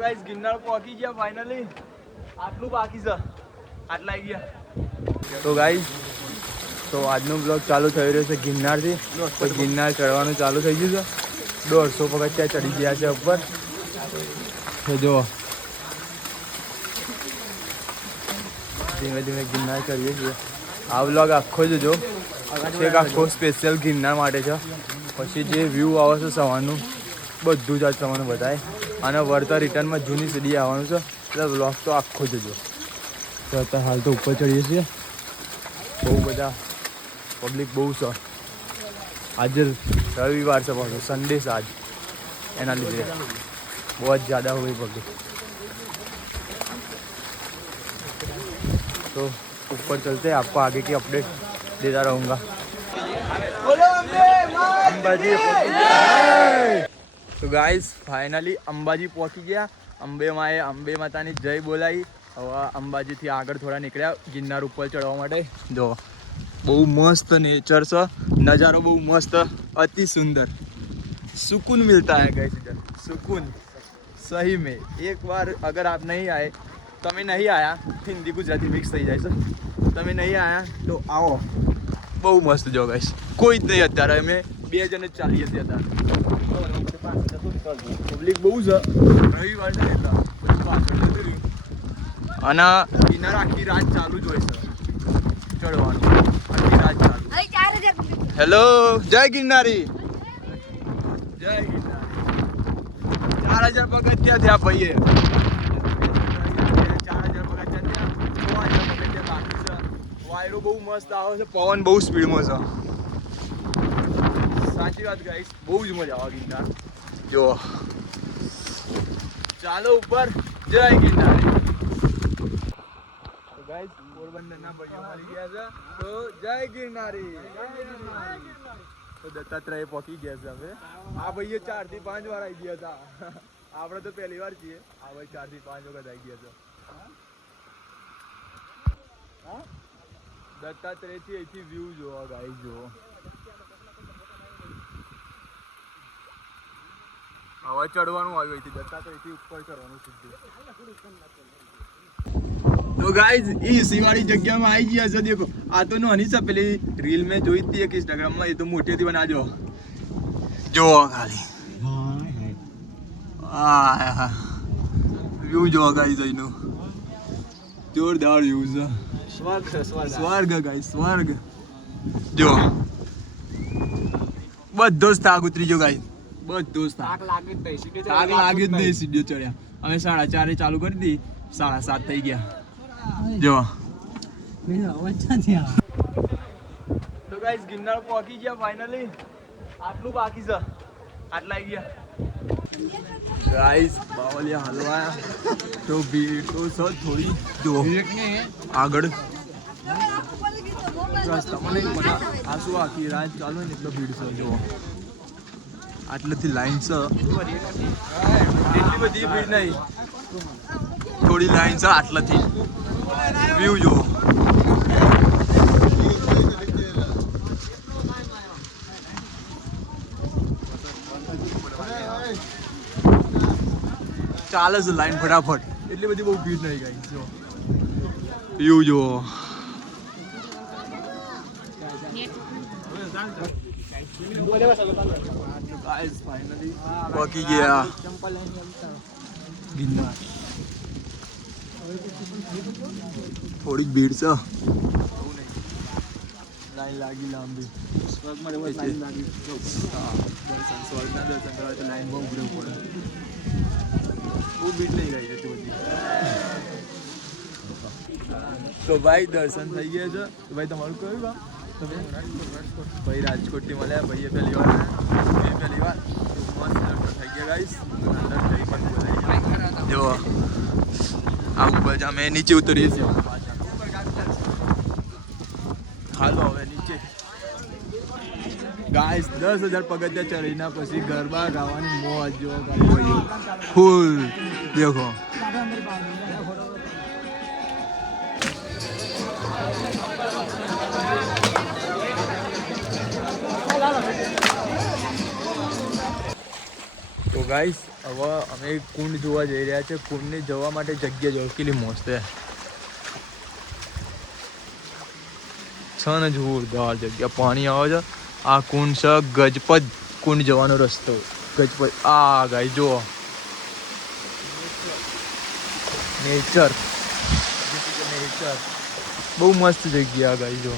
Guys Girnar પહોંચી ગયા finally. આટલું બાકી છે, આટલા આવી ગયા. તો ગાઈસ તો આજનો બ્લોગ ચાલુ થઈ રહ્યો છે ગિરનારથી. તો ગિરનાર ચડવાનું ચાલુ થઈ ગયું છે. 150 પગથિયા ચડી ગયા છે ઉપર. તો જો ધીમે ધીમે ગિરનાર ચડીએ છીએ. આ બ્લોગ આખો જોજો, એક આખો સ્પેશિયલ ગિરનાર માટે છે. પછી જે વ્યૂ આવે છે સવારનું બધું જ આજ તમને બતાય. અને વળતા રિટર્નમાં જૂની સીડી આવવાનું છે, એટલે બ્લોગ તો આખો જોજો. તો અત્યારે હાલ તો ઉપર ચડીએ છીએ. બહુ બધા પબ્લિક બહુ છે. આજે રવિવાર છે, પાછો સન્ડે છે આજ, એના લીધે બહુ જ ज़्यादा हुई पब्लिक. तो ऊपर चलते हैं, आपको आगे की अपडेट देता रहूँगा. तो गाइस फाइनली अंबाजी पहुंची गया. અંબે માએ અંબે માતાની જય બોલાવી. હવે અંબાજીથી આગળ થોડા નીકળ્યા ગિરનાર ઉપર ચડવા માટે. જો બહુ મસ્ત નેચર છે, નજારો બહુ મસ્ત, અતિ સુंदर, सुकून मिलता है गाइस इधर, सुकून सही में. एक बार अगर आप नहीं आए, તમે નહીં આયા, હિન્દી ગુજરાતી મિક્સ થઈ જાય છે, તમે નહીં આયા તો આવો. બહુ મસ્ત જો ગાઈસ. કોઈ જ નહીં અત્યારે, અમે 2 જણ જ ચાલીએ છીએ અત્યારે. પબ્લિક બહુ છે, રવિવાર છે એટલે અને ગિરનાર આખી રાત ચાલુ જ હોય છે ચડવાનું, આખી રાત ચાલુ. હેલો જય ગિરનારી, જય ગિરનારી. 4000 પગથિયા થયા ભાઈએ. 4000 પગથિયા થયા, 3000 પગથિયા બાકી છે. વાયરો બહુ મસ્ત આવે છે, પવન બહુ સ્પીડમાં છે. સાચી વાત ગાઈસ, બહુ જ મજા આવે ગિરનાર. જો ચાલો ઉપર, જય ગિરનારી. તો ગાઈસ પોરબંદરના ભાઈઓ મળી ગયા છે, તો જય ગિરનારી. તો દત્તાત્રેય પહોંચી ગયા છે હવે. આ ભાઈએ 4 થી 5 વાર આવી ગયા હતા. આપણે તો પહેલી વાર છીએ. આ ભાઈ 4 થી 5 વખત આવી ગયા છે. દત્તાત્રેય થી અહીંથી વ્યૂ જોવો ગાઈસ, જોવો. હવે ચડવાનું આવ્યું અહીંથી, દત્તાત્રેયથી ઉપર ચડવાનું સીધું. तो गाइस इसी वाली जगह में आई गया है. देखो आ तो नानी सा पेली रील में જોઈ હતી એક इंस्टाग्राम में. ये तो मोटी थी बनाजो, जो खाली आ व्यू जो गाइस इनो जोरदार व्यू છે. સ્વર્ગ છે, સ્વર્ગ ગાइस, સ્વર્ગ. જો બધો જ થાક ઉતરી ગયો ગાइस, બધો જ થાક લાગી જ નહીં. સીડીઓ ચડ્યા અમે 4:30 ચાલુ કરી દી, 7:30 થઈ ગયા. જો તો ગાઈસ ગિરનાર પહોંચી ગયા ફાઇનલી. આટલું બાકી છે, આટલા આવી ગયા ગાઈસ. બાવલિયા હલવાયા તો ભીડ તો છે થોડી. જો આગળ તમને આ શું આખી રાત ચાલુ ને એટલો ભીડ છે. જો આટલેથી લાઈન છે, એટલી બધી ભીડ નહીં, થોડી લાઈન છે આટલાથી. વ્યૂ જો ચાલે છે લાઈન ફટાફટ, એટલી બધી બહુ ભીડ નહીં ગઈ. જો વ્યૂ જો ફાઇનલી પહોંચી ગયા ગિરનાર. થોડી ભીડ છે, લાઈન લાગી લાંબી. સ્વર્ગના દર્શન કરવા તો લાઈન બહુ ઉભી પડે. બહુ ભીડ નહીં ગઈ એટલી બધી. તો ભાઈ દર્શન થઈ ગયા છે. તો ભાઈ તમારું કયું કામ? ભાઈ રાજકોટથી મળ્યા, ભાઈએ પહેલી વાર આવ્યા, મેં પહેલી વાર. મસ્ત દર્શન થઈ ગયા ગાઈસ. અંદર જઈ પણ બોલાય. જો આ ઉપર જ અમે નીચે ઉતરીએ છીએ પાછા. હાલો હવે નીચે ગાઈસ. 10,000 પગથિયા ચડીના પછી ગરબા ગાવાની મોજ જો ફૂલ. દેખો તો ગાઈસ હવે અમે કુંડ જોવા જઈ રહ્યા છે. કુંડને જવા માટે જગ્યા જો કેટલી મસ્ત છે ને, જોરદાર જગ્યા. પાણી આવે છે. આ કુંડ છે ગજપત કુંડ જવાનો રસ્તો. ગજપત આ ગાઈ જો નેચર બહુ મસ્ત જગ્યા ગાઈ જો.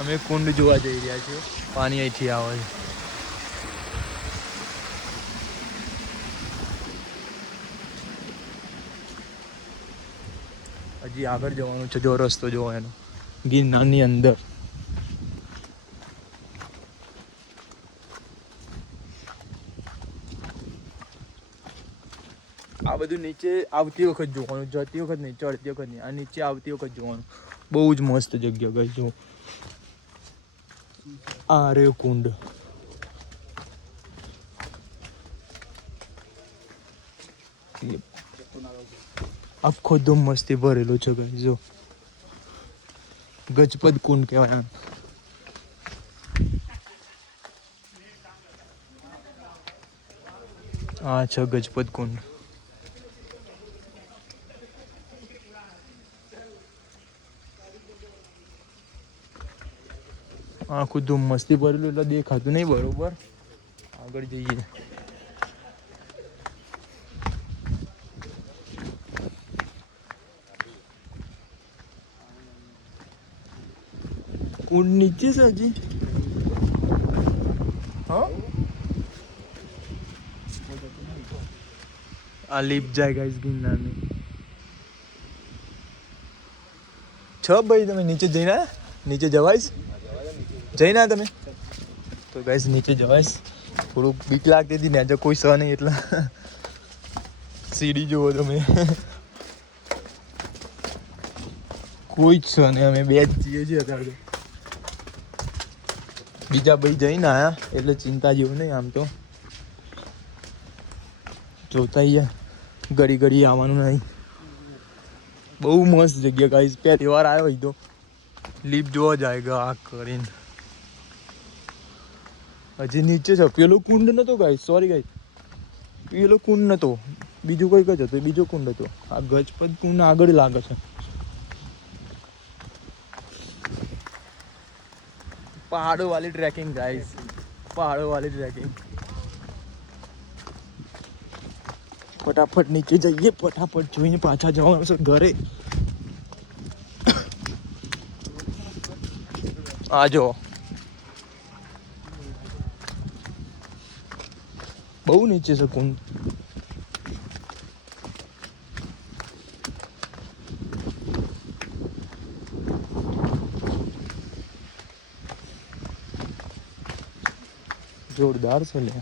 અમે કુંડ જોવા જઈ રહ્યા છીએ. પાણી અહીંથી આવે છે. હજી આગળ જવાનું છે. જો રસ્તો જોવો એનો ગિરનારની અંદર. આ બધું નીચે આવતી વખત જોવાનું, જતી વખત નહીં, ચડતી વખત નહીં. આ નીચે આવતી વખત જોવાનું. બહુ જ મસ્ત જગ્યા ગઈ જો. આ રે કુંડ. આખો ધૂમ મસ્તી ભરેલો છે ગાઈ જો. ગજપત કુંડ કહેવાય. આ છે ગજપત કુંડ. આખું ધૂમ મસ્તી ભરેલું એટલે દેખાતું નહીં બરોબર. આગળ જઈએ. કુંડ નીચે છે હજી. હા આ લીપ જાય ગાઈસ ગિરનારની. છ ભાઈ તમે નીચે જઈને આવ્યા? નીચે જવાઈશ જઈને આવ્યા તમે તો ગાઈસ નીચે જવાઈશ. થોડુંક બીક લાગતી હતી ને આજે કોઈ સ નહીં એટલે સીડી જુઓ તમે. કોઈ જ સ નહીં. અમે બે જ જઈએ છીએ અત્યારે. બીજા ભાઈ જઈને આવ્યા એટલે ચિંતા જેવું નહીં. આમ તો જોતા ઘડી ઘડી આવવાનું નહીં. બહુ મસ્ત જગ્યા ગાઈસ. પહેલી વાર આવ્યો હોય તો લીપ જોવા જાય આ કરીને. હજી નીચે છે. પેલો કુંડ નતો ગાઈસ. સોરી ગાઈસ, પેલો કુંડ નતો. બીજું કંઈક જ હતું. બીજો કુંડ હતો. આ ગજપત કુંડ આગળ લાગે છે. પહાડો વાળી ટ્રેકિંગ ગાઈસ. પહાડો વાળી ટ્રેકિંગ. ફટાફટ નીચે જઈએ. ફટાફટ જોઈને પાછા જવાનું છે ઘરે. આ જો બહુ નીચે છે કુંડ. જોરદાર છે લે.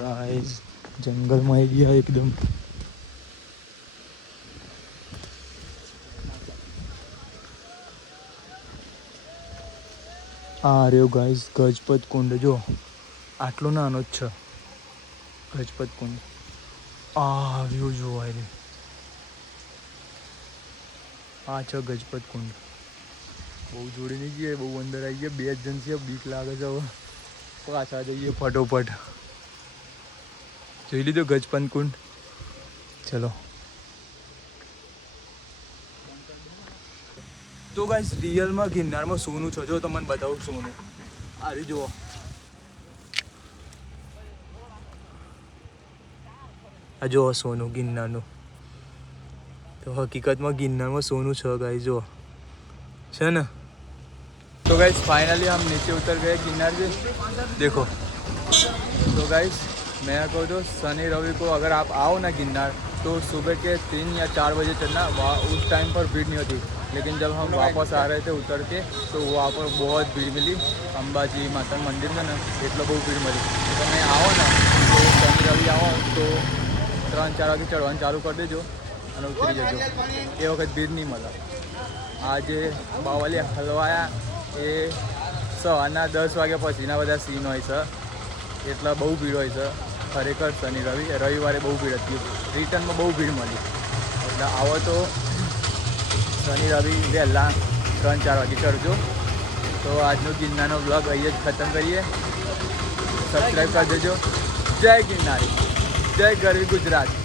ગાઈસ જંગલમાં આવી ગયા એકદમ. આ રહ્યો ગાઈસ ગજપત કુંડ. જો આટલો નાનો જ છે ગજપત કુંડ. આ વ્યૂ જોવાય રે. આ છે ગજપત કુંડ. બહુ જોડી નહીં જઈએ. બહુ અંદર આવી ગયા. બે જ જણ છે. બીક લાગે છે. હવે પાછા જઈએ ફટોફટ. જોઈ લીધો ગજપત કુંડ. ચલો. તો ગાઈસ રિયલમાં ગિરનારમાં સોનું છે. જો તમને બતાવું સોનું. આ જુઓ. આ જુઓ સોનું ગિરનારનું. તો હકીકતમાં ગિરનારમાં સોનું છે ગાઈસ. જુઓ છે ને. तो गाइस फाइनली हम नीचे उतर गए गिरनार से. देखो तो गाइस मैं कहूँ तो शनि रवि को अगर आप आओ ना गिरनार तो सुबह के 3 या 4 बजे चलना. वहाँ उस टाइम पर भीड़ नहीं होती. लेकिन जब हम वापस आ रहे थे उतर के तो वहाँ पर बहुत भीड़ मिली. अंबाजी माता मंदिर में ना એટલો બહુ ભીડ મળી. તો તમે આવો ને તો શનિ રવિ આવો તો 3-4 વાગે ચડવાનું ચાલુ કરી દેજો અને ઉતરી જજો. એ વખત ભીડ નહીં મળે. આ જે બાવલિયા હલવાયા એ સવારના 10 વાગ્યા પછીના બધા સીન હોય છે, એટલે બહુ ભીડ હોય છે ખરેખર. શનિ રવિવારે બહુ ભીડ હતી, રિટર્નમાં બહુ ભીડ મળી. એટલે આવો તો શનિ રવિ વહેલા 3-4 વાગે કરજો. તો આજનો ગિરનારનો બ્લોગ અહીંયા જ ખતમ કરીએ. સબસ્ક્રાઈબ કરી દેજો. જય ગિરનારી, જય ગરવી ગુજરાત.